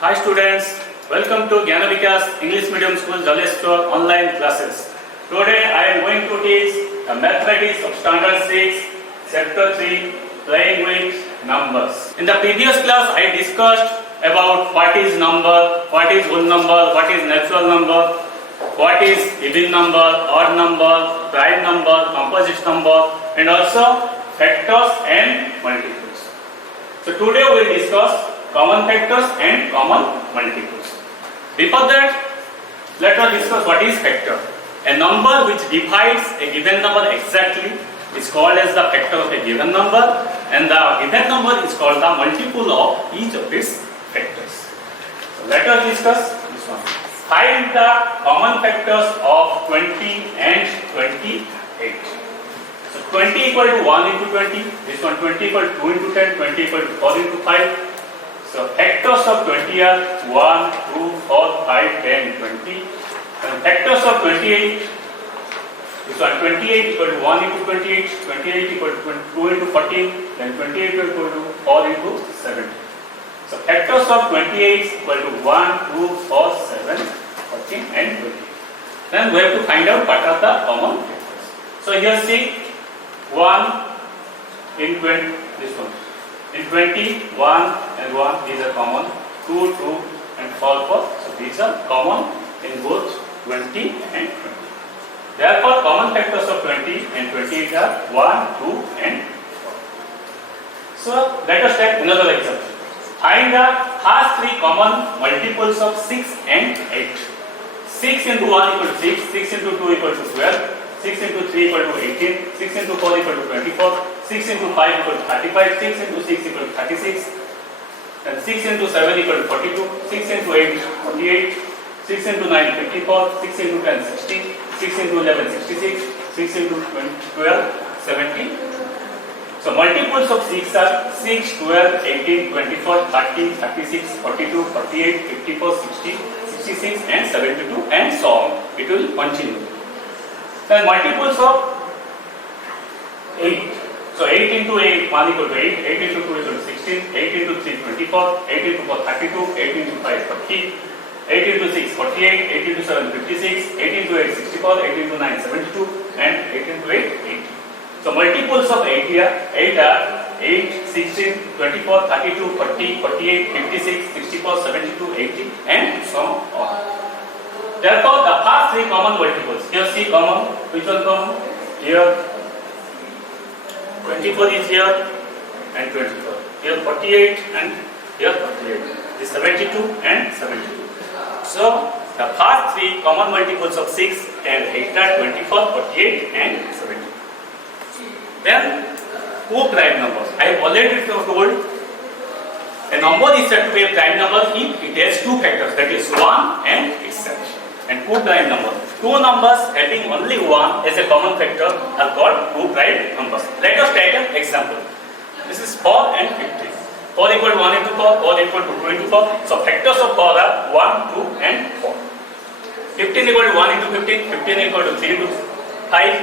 Hi students, welcome to Jnana Vikas English Medium School Jaleshwar online classes. Today I am going to teach the mathematics of standard 6, chapter 3, playing with numbers. In the previous class I discussed about what is number, what is whole number, what is natural number, what is even number, odd number, prime number, composite number, and also factors and multiples. So today we will discuss common factors and common multiples. Before that, let us discuss what is factor. A number which divides a given number exactly is called as the factor of a given number, and the given number is called the multiple of each of its factors. So let us discuss this one. Find the common factors of 20 and 28. So 20 equal to 1 into 20, this one 20 equal to 2 into 10, 20 equal to 4 into 5. So factors of 20 are 1, 2, 4, 5, 10, 20. And factors of 28, this one 28 equal to 1 into 28, 28 equal to 2 into 14, then 28 equal to 4 into 17. So factors of 28 equal to 1, 2, 4, 7, 14 and 20. Then we have to find out what are the common factors. So here see 1 in 20, this one. In 20, 1 and 1, these are common. 2, 2 and 4, 4. So these are common in both 20 and 20. Therefore, common factors of 20 and 28 are 1, 2 and 4. So let us take another example. Find the first three common multiples of 6 and 8. 6 into 1 equal to 6, 6 into 2 equal to 12. 6 into 3 equal to 18, 6 into 4 equal to 24, 6 into 5 equal to 35, 6 into 6 equal to 36, and 6 into 7 equal to 42, 6 into 8 48, 6 into 9 54, 6 into 10 60, 6 into 11 66, 6 into 12 70. So multiples of 6 are 6, 12, 18, 24, 30, 36, 42, 48, 54, 60, 66 and 72 and so on. It will continue. Then multiples of 8. So 8 into 8, 1 equal to 8, 8 into 2 equal to 16, 8 into 3 24, 8 into 4 32, 8 into 5 40, 8 into 6 48, 8 into 7 56, 8 into 8 64, 8 into 9 72 and 8 into 8 80. So multiples of 8 here, 8 are 8, 16, 24, 32, 40, 48, 56, 64, 72, 80 and so on. Therefore, the first three common multiples. Here see common. Which one common? Here 24 is here and 24. Here 48 and here 48. This 72 and 72. So the first three common multiples of 6 and 8 are 24, 48 and 72. Then two prime numbers. I have already told a number is said to be a prime number if it has two factors, that is 1 and itself. And two prime numbers. Two numbers having only 1 as a common factor are called two prime numbers. Let us take an example. This is 4 and 15. 4 equal to 1 into 4, 4 equal to 2 into 4. So factors of 4 are 1, 2 and 4. 15 equal to 1 into 15, 15 equal to 3 into 5.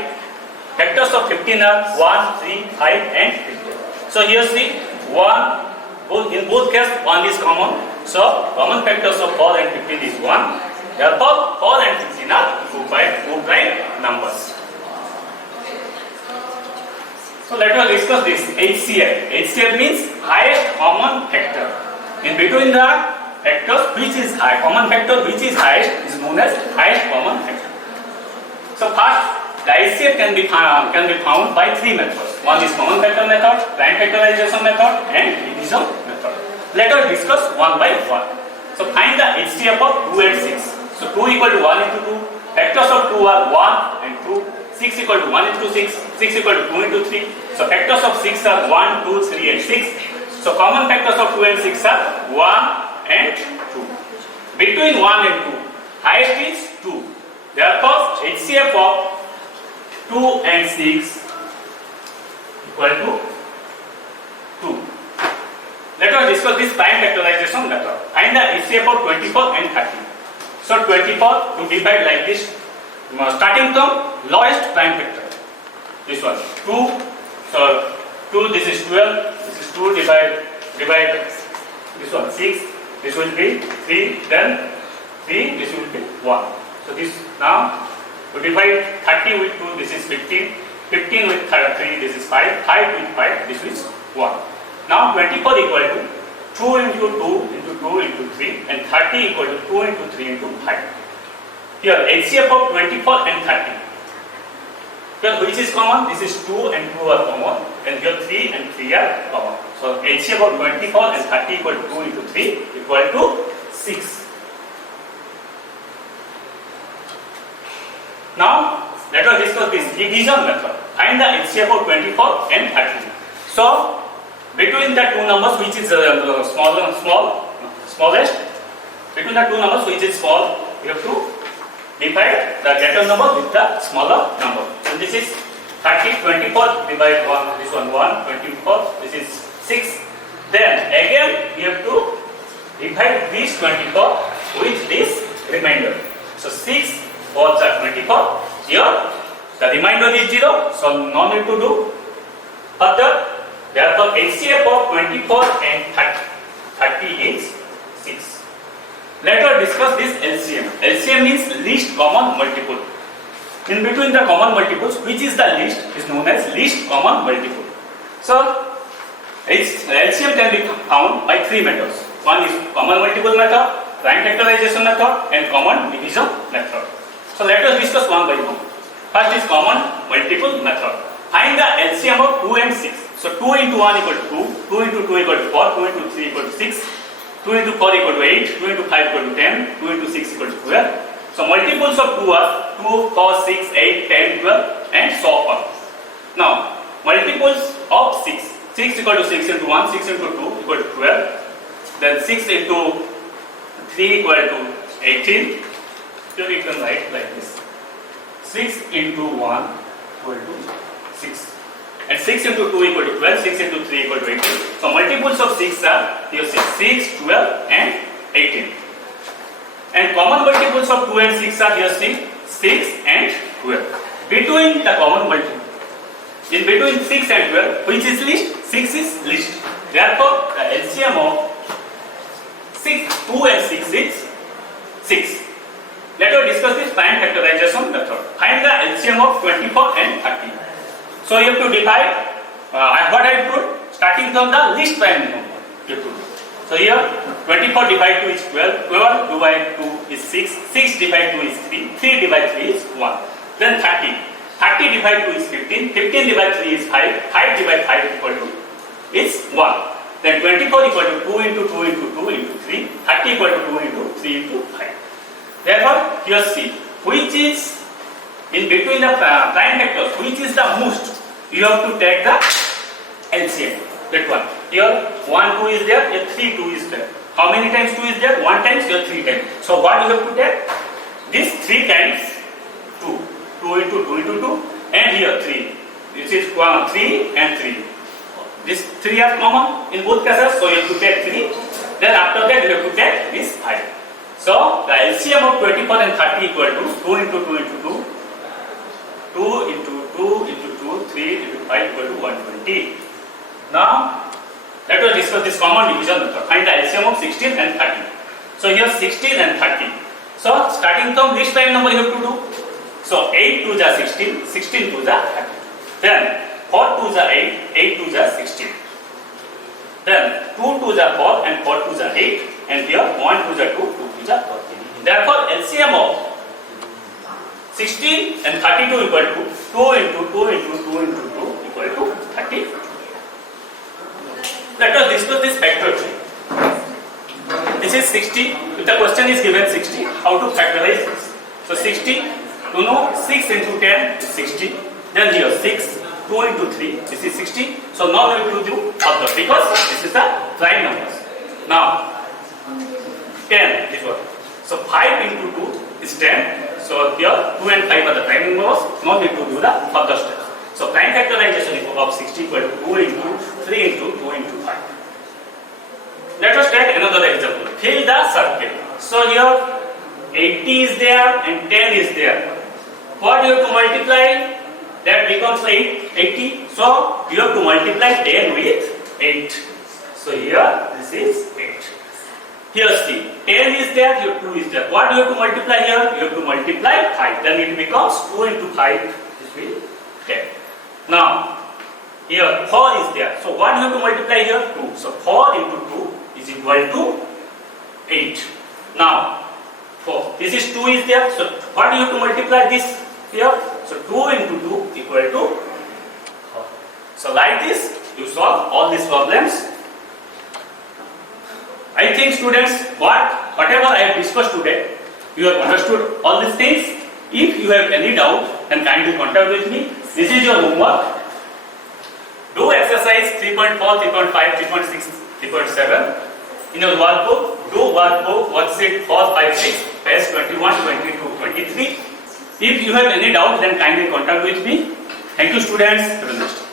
Factors of 15 are 1, 3, 5 and 15. So here see 1, in both cases 1 is common. So common factors of 4 and 15 is 1. Therefore, 4 and 15 are two prime numbers. So let us discuss this HCF. HCF means highest common factor. In between the factors which is high, common factor which is highest is known as highest common factor. So first, the HCF can be found by three methods. One is common factor method, prime factorization method, and division method. Let us discuss one by one. So find the HCF of 2 and 6. So 2 equal to 1 into 2, factors of 2 are 1 and 2, 6 equal to 1 into 6, 6 equal to 2 into 3. So factors of 6 are 1, 2, 3 and 6. So common factors of 2 and 6 are 1 and 2. Between 1 and 2, highest is 2. Therefore, HCF of 2 and 6 equal to 2. Let us discuss this prime factorization method. Find the HCF of 24 and 30. So 24 to divide like this, starting from lowest prime factor. This one 2. So 2, this is 12. This is 2 divide this one 6. this will be 3, then 3, this will be 1. So this now we divide 30 with 2, this is 15, 15 with 3, this is 5, 5 with 5, this is 1. Now 24 equal to 2 into 2 into 2 into 3 and 30 equal to 2 into 3 into 5. Here HCF of 24 and 30. Here which is common? This is 2 and 2 are common, and here 3 and 3 are common. So HCF of 24 and 30 equal to 2 into 3 equal to 6. Now let us discuss this division method. Find the HCF of 24 and 30. So between the two numbers which is smallest, between the two numbers which is small, we have to divide the greater number with the smaller number. So this is 30, 24 divide 1, this one 1, 24, this is 6. Then again we have to divide this 24 with this remainder. So 6 4s are 24. Here the remainder is 0, so no need to do further. Therefore HCF of 24 and 30. 30 is 6. Let us discuss this LCM. LCM means least common multiple. In between the common multiples, which is the least, is known as least common multiple. So LCM can be found by 3 methods. One is common multiple method, prime factorization method, and common division method. So let us discuss one by one. First is common multiple method. Find the LCM of 2 and 6. So 2 into 1 equal to 2, 2 into 2 equal to 4, 2 into 3 equal to 6, 2 into 4 equal to 8, 2 into 5 equal to 10, 2 into 6 equal to 12. So multiples of 2 are 2, 4, 6, 8, 10, 12 and so on. Now multiples of 6. 6 equal to 6 into 1, 6 into 2 equal to 12. Then 6 into 3 equal to 18. Here you can write like this. 6 into 1 equal to 6. And 6 into 2 equal to 12, 6 into 3 equal to 18. So multiples of 6 are, here 6, 12 and 18. And common multiples of 2 and 6 are here 6 and 12. Between the common multiple, in between 6 and 12, which is least? 6 is least. Therefore, the LCM of 2 and 6 is 6. Let us discuss this prime factorization method. Find the LCM of 24 and 30. So you have to divide what I put starting from the least prime number. You have to do. So here 24 divided 2 is 12, 12 divided 2 is 6, 6 divided 2 is 3, 3 divided 3 is 1. Then 30, 30 divided 2 is 15, 15 divided 3 is 5, 5 divided 5 equal to is 1. Then 24 equal to 2 into 2 into 2 into 3, 30 equal to 2 into 3 into 5. Therefore, here see, which is in between the prime factors, which is the most, you have to take the LCM. That one. Here 1, 2 is there, here 3, 2 is there. How many times 2 is there? 1 times, here 3 times. So what you have to take? This 3 times 2. 2 into 2 into 2 and here 3. This is 3 and 3. This 3 are common in both cases, so you have to take 3. Then after that you have to take this 5. So the LCM of 24 and 30 equal to 2 into 2 into 2, 2 into 2 into 2, 3 into 5 equal to 120. Now let us discuss this common division method. Find the LCM of 16 and 30. So here 16 and 30. So starting from this prime number you have to do. So 8 to the 16, 16 to the 30. Then 4 to the 8, 8 to the 16. Then 2 to the 4 and 4 to the 8. And here 1 to the 2, 2 to the 14. Therefore LCM of 16 and 32 equal to 2 into 2 into 2 into 2 equal to 30. Let us discuss this factor tree. This is 60. If the question is given 60, how to factorize this? So 60, to know 6 into 10 is 60. Then here 6, 2 into 3, this is 60. So now we will do further because this is the prime numbers. Now 10, this one. So 5 into 2 is 10. So here 2 and 5 are the prime numbers. Now we will do the further steps. So prime factorization of 60 equal to 2 into 3 into 2 into 5. Let us take another example. Fill the circle. So here 80 is there and 10 is there. What you have to multiply? That becomes 80. So you have to multiply 10 with 8. So here this is 8. Here see, 10 is there, here 2 is there. What you have to multiply here? You have to multiply 5. Then it becomes 2 into 5. This will 10. Now, here 4 is there. So what you have to multiply here? 2. So 4 into 2 is equal to 8. Now, 4. This is 2 is there. So what you have to multiply this here? So 2 into 2 equal to 4. So like this, you solve all these problems. I think students, whatever I have discussed today, you have understood all these things. If you have any doubt, then kindly contact with me. This is your homework. Do exercise 3.4, 3.5, 3.6, 3.7. In your workbook, do workbook worksheet 4, 5, 6, page 21, 22, 23. If you have any doubt, then kindly contact with me. Thank you students. Have a nice day.